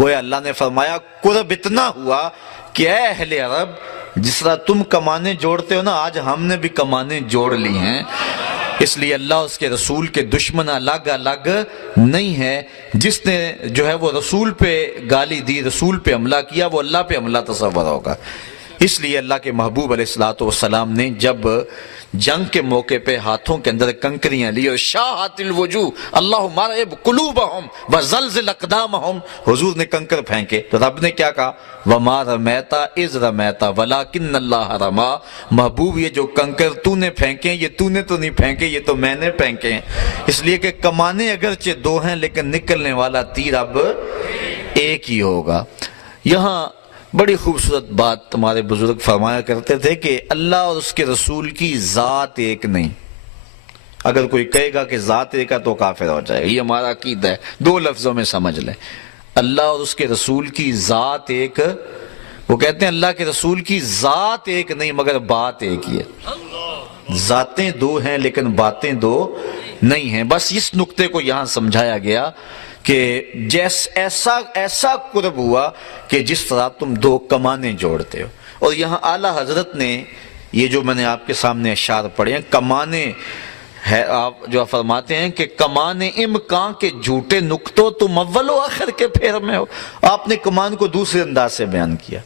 گویا اللہ نے فرمایا قرب اتنا ہوا کہ اے اہل عرب، جس طرح تم کمانے جوڑتے ہو نا، آج ہم نے بھی کمانے جوڑ لی ہیں۔ اس لیے اللہ اس کے رسول کے دشمن الگ الگ نہیں ہے۔ جس نے جو ہے وہ رسول پہ گالی دی، رسول پہ حملہ کیا، وہ اللہ پہ حملہ تصور ہوگا۔ اس لیے اللہ کے محبوب علیہ السلام نے جب جنگ کے موقع پہ ہاتھوں کے اندر کنکریاں لی اور شاہت الوجوہ اللہم ارعب قلوبہم وزلزل اقدامہم، حضور نے کنکر پھینکے تو رب نے کیا کہا؟ وما رمیت اذ رمیت ولکن اللہ رمی، محبوب یہ جو کنکر تو نے پھینکے یہ تو نے تو نہیں پھینکے، یہ تو میں نے پھینکے ہیں۔ اس لیے کہ کمانے اگرچہ دو ہیں لیکن نکلنے والا تیر اب ایک ہی ہوگا۔ یہاں بڑی خوبصورت بات تمہارے بزرگ فرمایا کرتے تھے کہ اللہ اور اس کے رسول کی ذات ایک نہیں۔ اگر کوئی کہے گا کہ ذات ایک ہے تو کافر ہو جائے گا، یہ ہمارا عقیدہ ہے۔ دو لفظوں میں سمجھ لیں، اللہ اور اس کے رسول کی ذات ایک، وہ کہتے ہیں اللہ کے رسول کی ذات ایک نہیں مگر بات ایک ہی ہے۔ ذاتیں دو ہیں لیکن باتیں دو نہیں ہیں۔ بس اس نقطے کو یہاں سمجھایا گیا کہ ایسا قرب ہوا کہ جس طرح تم دو کمانے جوڑتے ہو۔ اور یہاں اعلیٰ حضرت نے یہ جو میں نے آپ کے سامنے اشعار پڑھے ہیں، کمانے ہے، آپ جو فرماتے ہیں کہ کمانے امکان کے جھوٹے نقطوں تم اول و آخر کے پھیر میں ہو۔ آپ نے کمان کو دوسرے انداز سے بیان کیا۔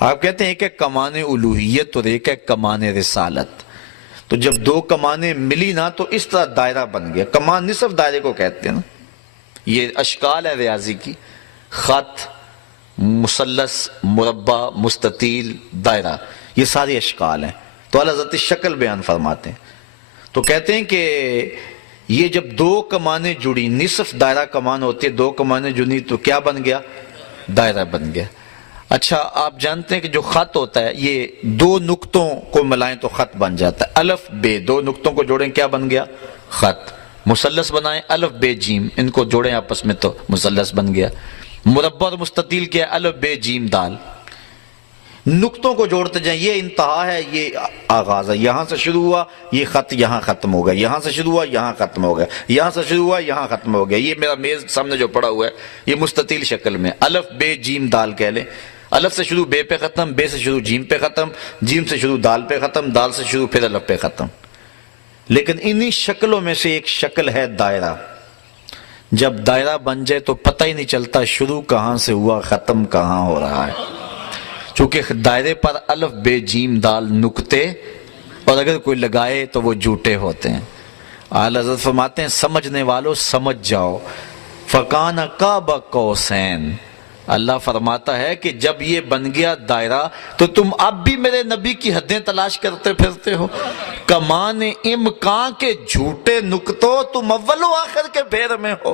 آپ کہتے ہیں ایک ہے کمان الوہیت اور ایک ہے کمان رسالت۔ تو جب دو کمانیں ملی نا تو اس طرح دائرہ بن گیا۔ کمان نصف دائرے کو کہتے ہیں نا، یہ اشکال ہے ریاضی کی، خط، مثلث، مربع، مستطیل، دائرہ، یہ سارے اشکال ہیں۔ تو اعلیٰ حضرت شکل بیان فرماتے ہیں تو کہتے ہیں کہ یہ جب دو کمانیں جڑی، نصف دائرہ کمان ہوتی ہے، دو کمانیں جڑی تو کیا بن گیا؟ دائرہ بن گیا۔ اچھا آپ جانتے ہیں کہ جو خط ہوتا ہے یہ دو نقطوں کو ملائیں تو خط بن جاتا ہے۔ الف بے، دو نقطوں کو جوڑیں کیا بن گیا؟ خط۔ مثلث بنائیں، الف بے جیم، ان کو جوڑیں آپس میں تو مثلث بن گیا۔ مربع اور مستطیل کیا ہے؟ الف بے جیم دال۔ نقطوں کو جوڑتے جائیں، یہ انتہا ہے، یہ آغاز ہے۔ یہاں سے شروع ہوا یہ خط یہاں ختم ہو گیا، یہاں سے شروع ہوا یہاں ختم ہو گیا، یہاں سے شروع ہوا یہاں ختم ہو گیا۔ یہ میرا میز سامنے جو پڑا ہوا ہے یہ مستطیل شکل میں، الف بے جیم دال کہہ لیں۔ الف سے شروع بے پہ ختم، بے سے شروع جیم پہ ختم، جیم سے شروع دال پہ ختم، دال سے شروع پھر الف پہ ختم۔ لیکن انہی شکلوں میں سے ایک شکل ہے دائرہ۔ جب دائرہ بن جائے تو پتہ ہی نہیں چلتا شروع کہاں سے ہوا، ختم کہاں ہو رہا ہے، چونکہ دائرے پر الف بے جیم دال نقطے، اور اگر کوئی لگائے تو وہ جھوٹے ہوتے ہیں۔ اعلیٰ حضرت فرماتے ہیں سمجھنے والوں سمجھ جاؤ، فَكَانَ قَابَ قَوْسَيْنِ، اللہ فرماتا ہے کہ جب یہ بن گیا دائرہ تو تم اب بھی میرے نبی کی حدیں تلاش کرتے پھرتے ہو۔ کمان امکان کے جھوٹے نقطوں تم اول و آخر کے پھیر میں ہو۔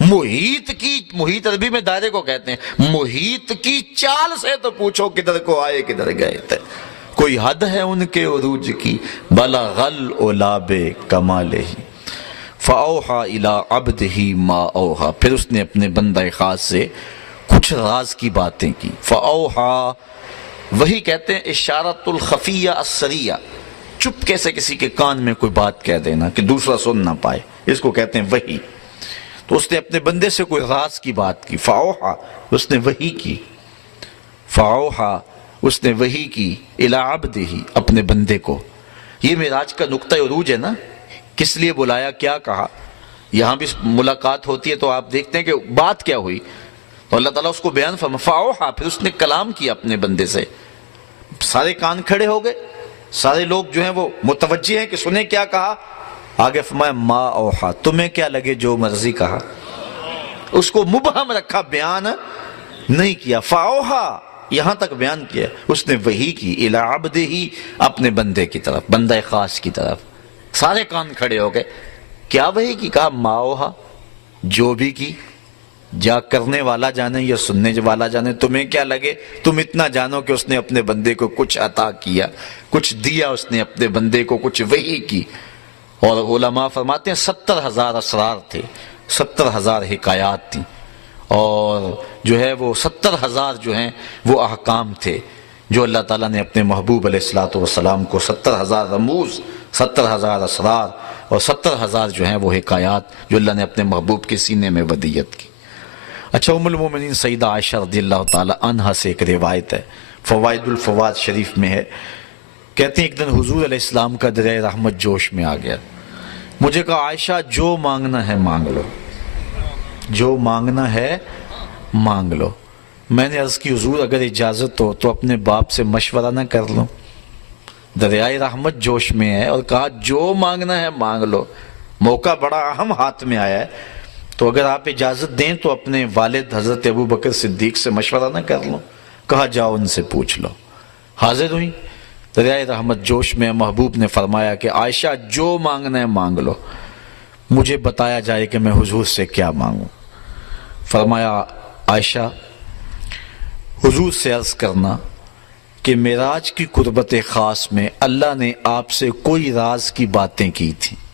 محیط عربی میں دائرے کو کہتے ہیں، محیط کی چال سے تو پوچھو کدھر کو آئے کدھر گئے تھے۔ کوئی حد ہے ان کے عروج کی، بلغ العلا بکمالہ، فاوحیٰ الی عبدہ ما اوحیٰ، پھر اس نے اپنے بندہ خاص سے کچھ راز کی باتیں کی۔ فاوحیٰ، وہی کہتے ہیں اشارت الخفیہ السریہ، چپ کیسے کسی کے کان میں کوئی بات کہہ دینا کہ دوسرا سن نہ پائے، اس کو کہتے ہیں وحی۔ تو اس نے اپنے بندے سے کوئی راز کی بات کی، فاوحیٰ، اس نے وحی کی، فاوحیٰ، اس نے وحی کی، الی عبدہ، اپنے بندے کو۔ یہ معراج کا نقطہ عروج ہے نا، کس لیے بلایا، کیا کہا۔ یہاں بھی ملاقات ہوتی ہے تو آپ دیکھتے ہیں کہ بات کیا ہوئی، تو اللہ تعالیٰ اس کو بیان فرما، فاوحیٰ، پھر اس نے کلام کیا اپنے بندے سے۔ سارے کان کھڑے ہو گئے، سارے لوگ جو ہیں وہ متوجہ ہیں کہ سنیں کیا کہا۔ آگے فرمایا ما اوحیٰ، تمہیں کیا لگے جو مرضی کہا، اس کو مبہم رکھا، بیان نہیں کیا۔ فاوحیٰ، یہاں تک بیان کیا، اس نے وحی کی، الی عبدہ، اپنے بندے کی طرف، بندہ خاص کی طرف۔ سارے کان کھڑے ہو گئے، کیا وحی کی، کہا ما اوحیٰ، جو بھی کی، جا کرنے والا جانے یا سننے والا جانے، تمہیں کیا لگے، تم اتنا جانو کہ اس نے اپنے بندے کو کچھ عطا کیا، کچھ دیا، اس نے اپنے بندے کو کچھ وحی کی۔ اور علماء فرماتے ہیں 70,000 اسرار تھے، 70,000 حکایات تھیں، اور جو ہے وہ 70,000 جو ہیں وہ احکام تھے جو اللہ تعالیٰ نے اپنے محبوب علیہ السلام کو 70,000 رموز، 70,000 اسرار اور 70,000 جو ہیں وہ حکایات جو اللہ نے اپنے محبوب کے سینے میں ودیت کی۔ اچھا، ام المومنین سیدہ عائشہ رضی اللہ تعالی عنہا سے ایک روایت ہے، فوائد الفواد شریف میں ہے، کہتے ہیں ایک دن حضور علیہ السلام کا دریائے رحمت جوش میں آ گیا، مجھے کہا عائشہ جو مانگنا ہے مانگ لو، جو مانگنا ہے مانگ لو۔ میں نے عرض کی حضور اگر اجازت ہو تو اپنے باپ سے مشورہ نہ کر لوں؟ دریائے رحمت جوش میں ہے اور کہا جو مانگنا ہے مانگ لو، موقع بڑا اہم ہاتھ میں آیا ہے، تو اگر آپ اجازت دیں تو اپنے والد حضرت ابو بکر صدیق سے مشورہ نہ کر لوں؟ کہا جاؤ ان سے پوچھ لو۔ حاضر ہوئی دریائے رحمت جوش میں، محبوب نے فرمایا کہ عائشہ جو مانگنا ہے مانگ لو، مجھے بتایا جائے کہ میں حضور سے کیا مانگوں۔ فرمایا عائشہ حضور سے عرض کرنا کہ معراج کی قربت خاص میں اللہ نے آپ سے کوئی راز کی باتیں کی تھیں،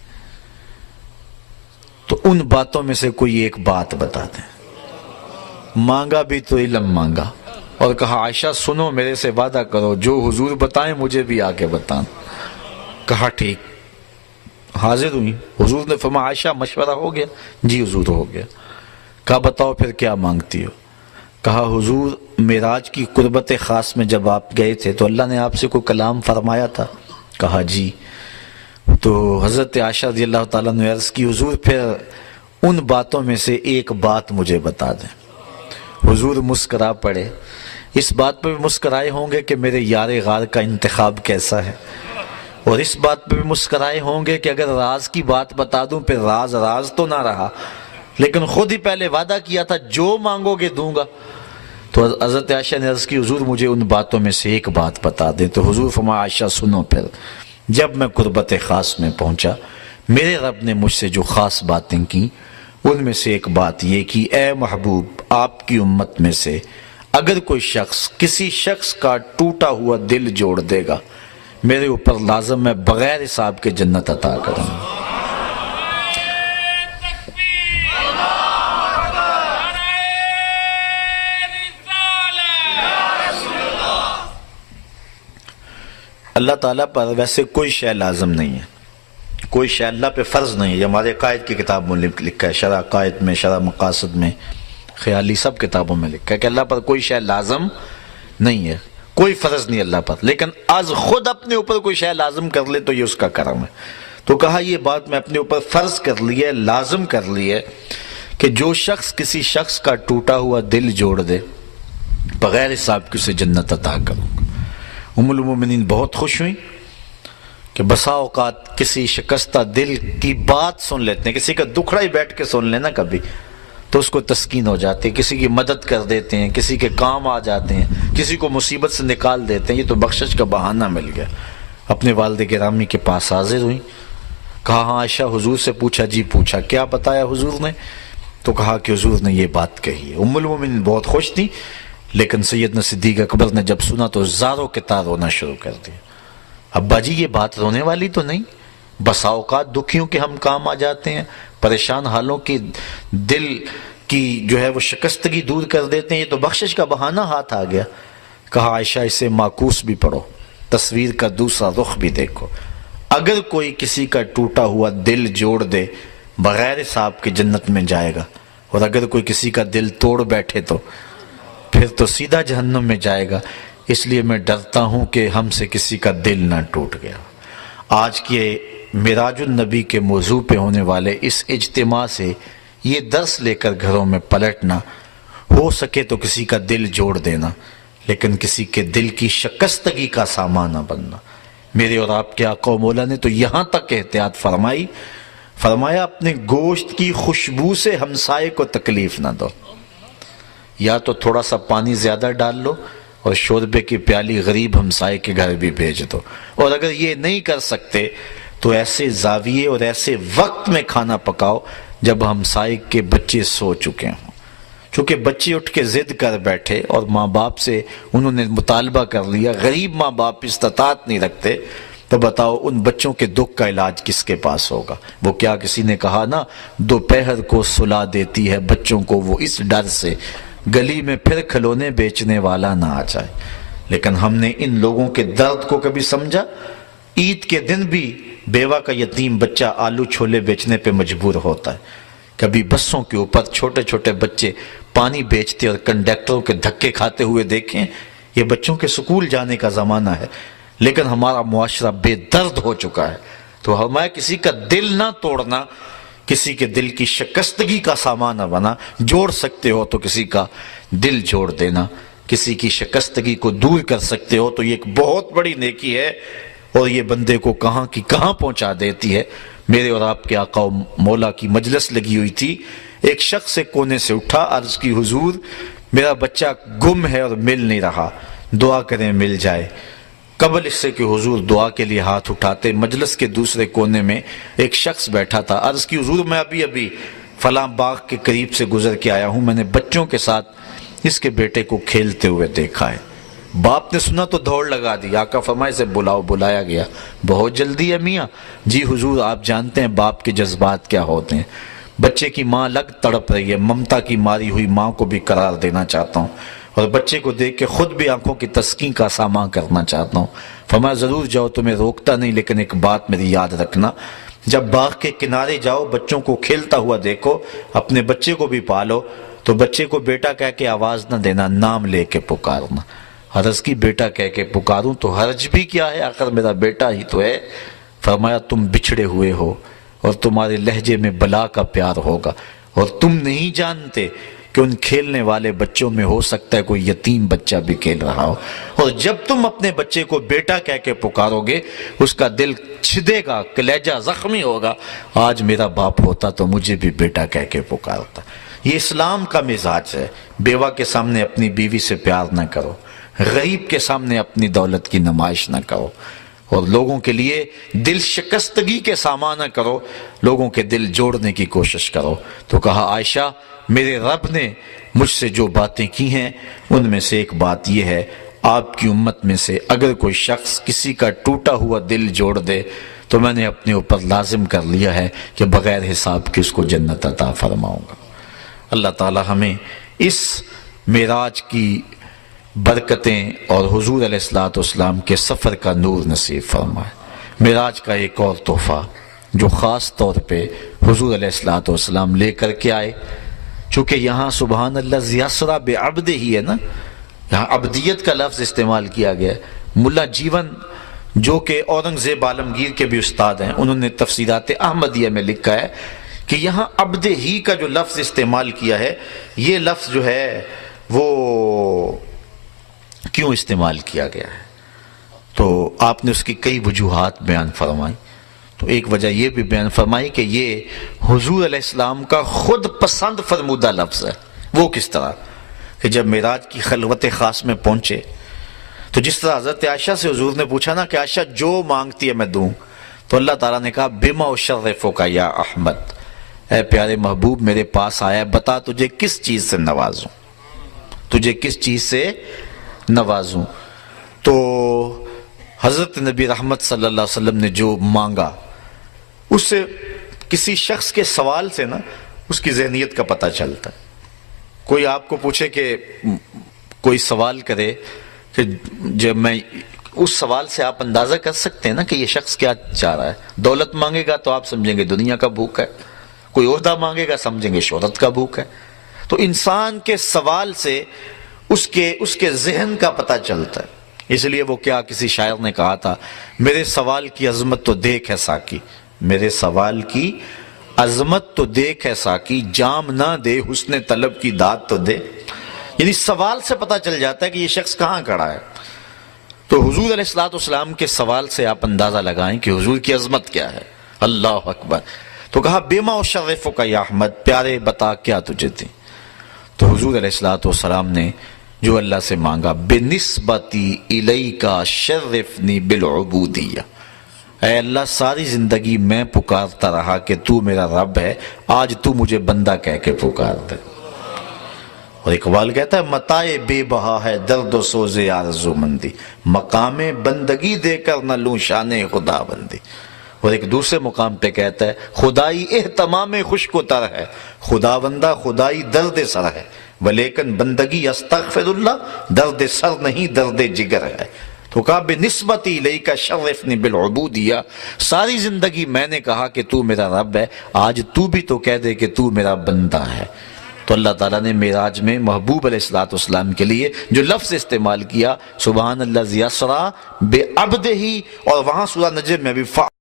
تو ان باتوں میں سے کوئی ایک بات بتا دیں۔ مانگا بھی تو علم مانگا اور کہا عائشہ سنو، میرے سے وعدہ کرو جو حضور بتائیں مجھے بھی آگے بتانا۔ کہا ٹھیک۔ حاضر ہوئی، حضور نے فرمایا عائشہ مشورہ ہو گیا؟ جی حضور ہو گیا۔ کہا بتاؤ پھر کیا مانگتی ہو؟ کہا حضور معراج کی قربت خاص میں جب آپ گئے تھے تو اللہ نے آپ سے کوئی کلام فرمایا تھا؟ کہا جی۔ تو حضرت عائشہ رضی اللہ تعالیٰ نے عرض کی حضور پھر ان باتوں میں سے ایک بات مجھے بتا دیں۔ حضور مسکرا پڑے، اس بات پہ بھی مسکرائے ہوں گے کہ میرے یار غار کا انتخاب کیسا ہے، اور اس بات پہ بھی مسکرائے ہوں گے کہ اگر راز کی بات بتا دوں پھر راز راز تو نہ رہا، لیکن خود ہی پہلے وعدہ کیا تھا جو مانگو گے دوں گا۔ تو حضرت عائشہ نے عرض کی حضور مجھے ان باتوں میں سے ایک بات بتا دیں۔ تو حضور فرمایا عائشہ سنو پھر، جب میں قربت خاص میں پہنچا میرے رب نے مجھ سے جو خاص باتیں کی ان میں سے ایک بات یہ کہ اے محبوب آپ کی امت میں سے اگر کوئی شخص کسی شخص کا ٹوٹا ہوا دل جوڑ دے گا میرے اوپر لازم میں بغیر حساب کے جنت عطا کروں گا۔ اللہ تعالیٰ پر ویسے کوئی شے لازم نہیں ہے، کوئی شے اللہ پہ فرض نہیں ہے۔ یہ ہمارے قائد کی کتاب میں لکھا ہے، شرح قائد میں، شرح مقاصد میں، خیالی سب کتابوں میں لکھا ہے کہ اللہ پر کوئی شے لازم نہیں ہے، کوئی فرض نہیں اللہ پر، لیکن از خود اپنے اوپر کوئی شے لازم کر لے تو یہ اس کا کرم ہے۔ تو کہا یہ بات میں اپنے اوپر فرض کر لی ہے، لازم کر لی ہے کہ جو شخص کسی شخص کا ٹوٹا ہوا دل جوڑ دے بغیر حساب کے اسے جنت عطا کروں گا۔ ام المومنین بہت خوش ہوئیں کہ بسا اوقات کسی شکستہ دل کی بات سن لیتے ہیں، کسی کا دکھڑا ہی بیٹھ کے سن لینا کبھی تو اس کو تسکین ہو جاتی ہے، کسی کی مدد کر دیتے ہیں، کسی کے کام آ جاتے ہیں، کسی کو مصیبت سے نکال دیتے ہیں، یہ تو بخشش کا بہانہ مل گیا۔ اپنے والد گرامی کے پاس حاضر ہوئیں، کہا ہاں عائشہ حضور سے پوچھا؟ جی پوچھا۔ کیا بتایا حضور نے؟ تو کہا کہ حضور نے یہ بات کہی ہے۔ ام المومنین بہت خوش تھی، لیکن سیدنا صدیق اکبر نے جب سنا تو زاروں کے تار رونا شروع کر دیا۔ ابا جی یہ بات رونے والی تو نہیں، بسا اوقات دکھیوں کے ہم کام آ جاتے ہیں، پریشان حالوں کی دل کی جو ہے وہ شکستگی دور کر دیتے ہیں، یہ تو بخشش کا بہانہ ہاتھ آ گیا۔ کہا عائشہ اسے معکوس بھی پڑھو، تصویر کا دوسرا رخ بھی دیکھو، اگر کوئی کسی کا ٹوٹا ہوا دل جوڑ دے بغیر حساب کے جنت میں جائے گا، اور اگر کوئی کسی کا دل توڑ بیٹھے تو پھر تو سیدھا جہنم میں جائے گا۔ اس لیے میں ڈرتا ہوں کہ ہم سے کسی کا دل نہ ٹوٹ گیا۔ آج کے معراج النبی کے موضوع پہ ہونے والے اس اجتماع سے یہ درس لے کر گھروں میں پلٹنا، ہو سکے تو کسی کا دل جوڑ دینا، لیکن کسی کے دل کی شکستگی کا سامان نہ بننا۔ میرے اور آپ کے آقا و مولا نے تو یہاں تک احتیاط فرمایا اپنے گوشت کی خوشبو سے ہمسائے کو تکلیف نہ دو، یا تو تھوڑا سا پانی زیادہ ڈال لو اور شوربے کی پیالی غریب ہمسائے کے گھر بھی بھیج دو، اور اگر یہ نہیں کر سکتے تو ایسے زاویے اور ایسے وقت میں کھانا پکاؤ جب ہمسائے کے بچے سو چکے ہوں۔ چونکہ بچے اٹھ کے ضد کر بیٹھے اور ماں باپ سے انہوں نے مطالبہ کر لیا، غریب ماں باپ استطاعت نہیں رکھتے، تو بتاؤ ان بچوں کے دکھ کا علاج کس کے پاس ہوگا؟ وہ کیا کسی نے کہا نا، دوپہر کو سلا دیتی ہے بچوں کو وہ اس ڈر سے گلی میں پھر کھلونے بیچنے والا نہ آ جائے۔ لیکن ہم نے ان لوگوں کے درد کو کبھی سمجھا؟ عید کے دن بھی بیوہ کا یتیم بچہ آلو چھولے بیچنے پہ مجبور ہوتا ہے، کبھی بسوں کے اوپر چھوٹے چھوٹے بچے پانی بیچتے اور کنڈکٹروں کے دھکے کھاتے ہوئے دیکھیں. یہ بچوں کے سکول جانے کا زمانہ ہے، لیکن ہمارا معاشرہ بے درد ہو چکا ہے. تو ہمیں کسی کا دل نہ توڑنا، کسی کے دل کی شکستگی کا سامان نہ بنا. جوڑ سکتے ہو تو کسی کا دل جوڑ دینا، کسی کی شکستگی کو دور کر سکتے ہو تو یہ ایک بہت بڑی نیکی ہے، اور یہ بندے کو کہاں کی کہاں پہنچا دیتی ہے. میرے اور آپ کے آقا و مولا کی مجلس لگی ہوئی تھی. ایک شخص ایک کونے سے اٹھا، عرض کی حضور میرا بچہ گم ہے اور مل نہیں رہا، دعا کریں مل جائے. قبل اس سے کہ حضور دعا کے لیے ہاتھ اٹھاتے، مجلس کے دوسرے کونے میں ایک شخص بیٹھا تھا. عرض کی حضور میں ابھی فلاں باغ کے قریب سے گزر کے آیا ہوں، میں نے بچوں کے ساتھ اس کے بیٹے کو کھیلتے ہوئے دیکھا ہے. باپ نے سنا تو دوڑ لگا دی. آقا فرمائے سے بلاؤ. بلایا گیا. بہت جلدی ہے میاں. جی حضور آپ جانتے ہیں باپ کے جذبات کیا ہوتے ہیں. بچے کی ماں لگ تڑپ رہی ہے، ممتا کی ماری ہوئی ماں کو بھی قرار دینا چاہتا ہوں، اور بچے کو دیکھ کے خود بھی آنکھوں کی تسکین کا سامان کرنا چاہتا ہوں. فرمایا ضرور جاؤ، تمہیں روکتا نہیں، لیکن ایک بات میری یاد رکھنا، جب باغ کے کنارے جاؤ بچوں کو کھیلتا ہوا دیکھو، اپنے بچے کو بھی پالو تو بچے کو بیٹا کہہ کے آواز نہ دینا، نام لے کے پکارنا. عرض کی بیٹا کہہ کے پکاروں تو حرج بھی کیا ہے، آخر میرا بیٹا ہی تو ہے. فرمایا تم بچھڑے ہوئے ہو اور تمہارے لہجے میں بلا کا پیار ہوگا، اور تم نہیں جانتے کہ ان کھیلنے والے بچوں میں ہو سکتا ہے کوئی یتیم بچہ بھی کھیل رہا ہو. اور جب تم اپنے بچے کو بیٹا کہہ کے پکارو گے اس کا دل چھدے گا، کلیجہ زخمی ہوگا. آج میرا باپ ہوتا تو مجھے بھی بیٹا کہہ کے پکارتا. یہ اسلام کا مزاج ہے. بیوہ کے سامنے اپنی بیوی سے پیار نہ کرو، غریب کے سامنے اپنی دولت کی نمائش نہ کرو، اور لوگوں کے لیے دل شکستگی کے سامان نہ کرو، لوگوں کے دل جوڑنے کی کوشش کرو. تو کہا عائشہ میرے رب نے مجھ سے جو باتیں کی ہیں ان میں سے ایک بات یہ ہے، آپ کی امت میں سے اگر کوئی شخص کسی کا ٹوٹا ہوا دل جوڑ دے تو میں نے اپنے اوپر لازم کر لیا ہے کہ بغیر حساب کے اس کو جنت عطا فرماؤں گا. اللہ تعالی ہمیں اس معراج کی برکتیں اور حضور علیہ السلام کے سفر کا نور نصیب فرمائے. معراج کا ایک اور تحفہ جو خاص طور پہ حضور علیہ السلام لے کر کے آئے، چونکہ یہاں سبحان اللہ زیاسرا بے عبد ہی ہے نا، یہاں عبدیت کا لفظ استعمال کیا گیا ہے. ملا جیون جو کہ اورنگزیب عالمگیر کے بھی استاد ہیں، انہوں نے تفسیرات احمدیہ میں لکھا ہے کہ یہاں عبد ہی کا جو لفظ استعمال کیا ہے، یہ لفظ جو ہے وہ کیوں استعمال کیا گیا ہے، تو آپ نے اس کی کئی وجوہات بیان فرمائی. تو ایک وجہ یہ بھی بیان فرمائی کہ یہ حضور علیہ السلام کا خود پسند فرمودہ لفظ ہے. وہ کس طرح کہ جب معراج کی خلوت خاص میں پہنچے تو جس طرح حضرت عائشہ سے حضور نے پوچھا نا کہ عائشہ جو مانگتی ہے میں دوں، تو اللہ تعالیٰ نے کہا بما اشرفک یا احمد، اے پیارے محبوب میرے پاس آیا، بتا تجھے کس چیز سے نوازوں، تجھے کس چیز سے نوازوں. تو حضرت نبی رحمت صلی اللہ علیہ وسلم نے جو مانگا اس سے کسی شخص کے سوال سے نا اس کی ذہنیت کا پتہ چلتا ہے. کوئی آپ کو پوچھے کہ کوئی سوال کرے کہ جب میں اس سوال سے آپ اندازہ کر سکتے ہیں نا کہ یہ شخص کیا چاہ رہا ہے. دولت مانگے گا تو آپ سمجھیں گے دنیا کا بھوک ہے، کوئی عہدہ مانگے گا سمجھیں گے شہرت کا بھوک ہے. تو انسان کے سوال سے اس کے ذہن کا پتہ چلتا ہے. اس لیے وہ کیا کسی شاعر نے کہا تھا، میرے سوال کی عظمت تو دیکھ ہے ساقی، میرے سوال کی عظمت تو دیکھ ہے ساقی، جام نہ دے حسن طلب کی داد تو دے. یعنی سوال سے پتہ چل جاتا ہے کہ یہ شخص کہاں کھڑا ہے. تو حضور علیہ السلام کے سوال سے آپ اندازہ لگائیں کہ حضور کی عظمت کیا ہے. اللہ اکبر. تو کہا بما اشرفک یا احمد، پیارے بتا کیا تجھے دیں. تو حضور علیہ السلام نے جو اللہ سے مانگا، بنسبتی الیک شرفنی بالعبودیہ، اے اللہ ساری زندگی میں پکارتا رہا کہ تو میرا رب ہے، آج تو مجھے بندہ کہہ کے پکار دے. اور اقبال کہتا ہے متاع بے بہا ہے درد و سوز آرزو مندی، مقام بندگی دے کر نہ لوں شان خدا بندی. اور ایک دوسرے مقام پہ کہتا ہے خدائی اہتمام خشک و تر ہے، خدا بندہ خدائی درد سر ہے، ولیکن بندگی استغفر اللہ درد سر نہیں درد جگر ہے. تو کہا بنسبتی الیک شرفنی بالعبودیہ، ساری زندگی میں نے کہا کہ تو میرا رب ہے، آج تو بھی تو کہہ دے کہ تو میرا بندہ ہے. تو اللہ تعالیٰ نے معراج میں محبوب علیہ السلام کے لیے جو لفظ استعمال کیا سبحان اللہ ذی اسریٰ بعبدہ، اور وہاں سورہ نجم میں بھی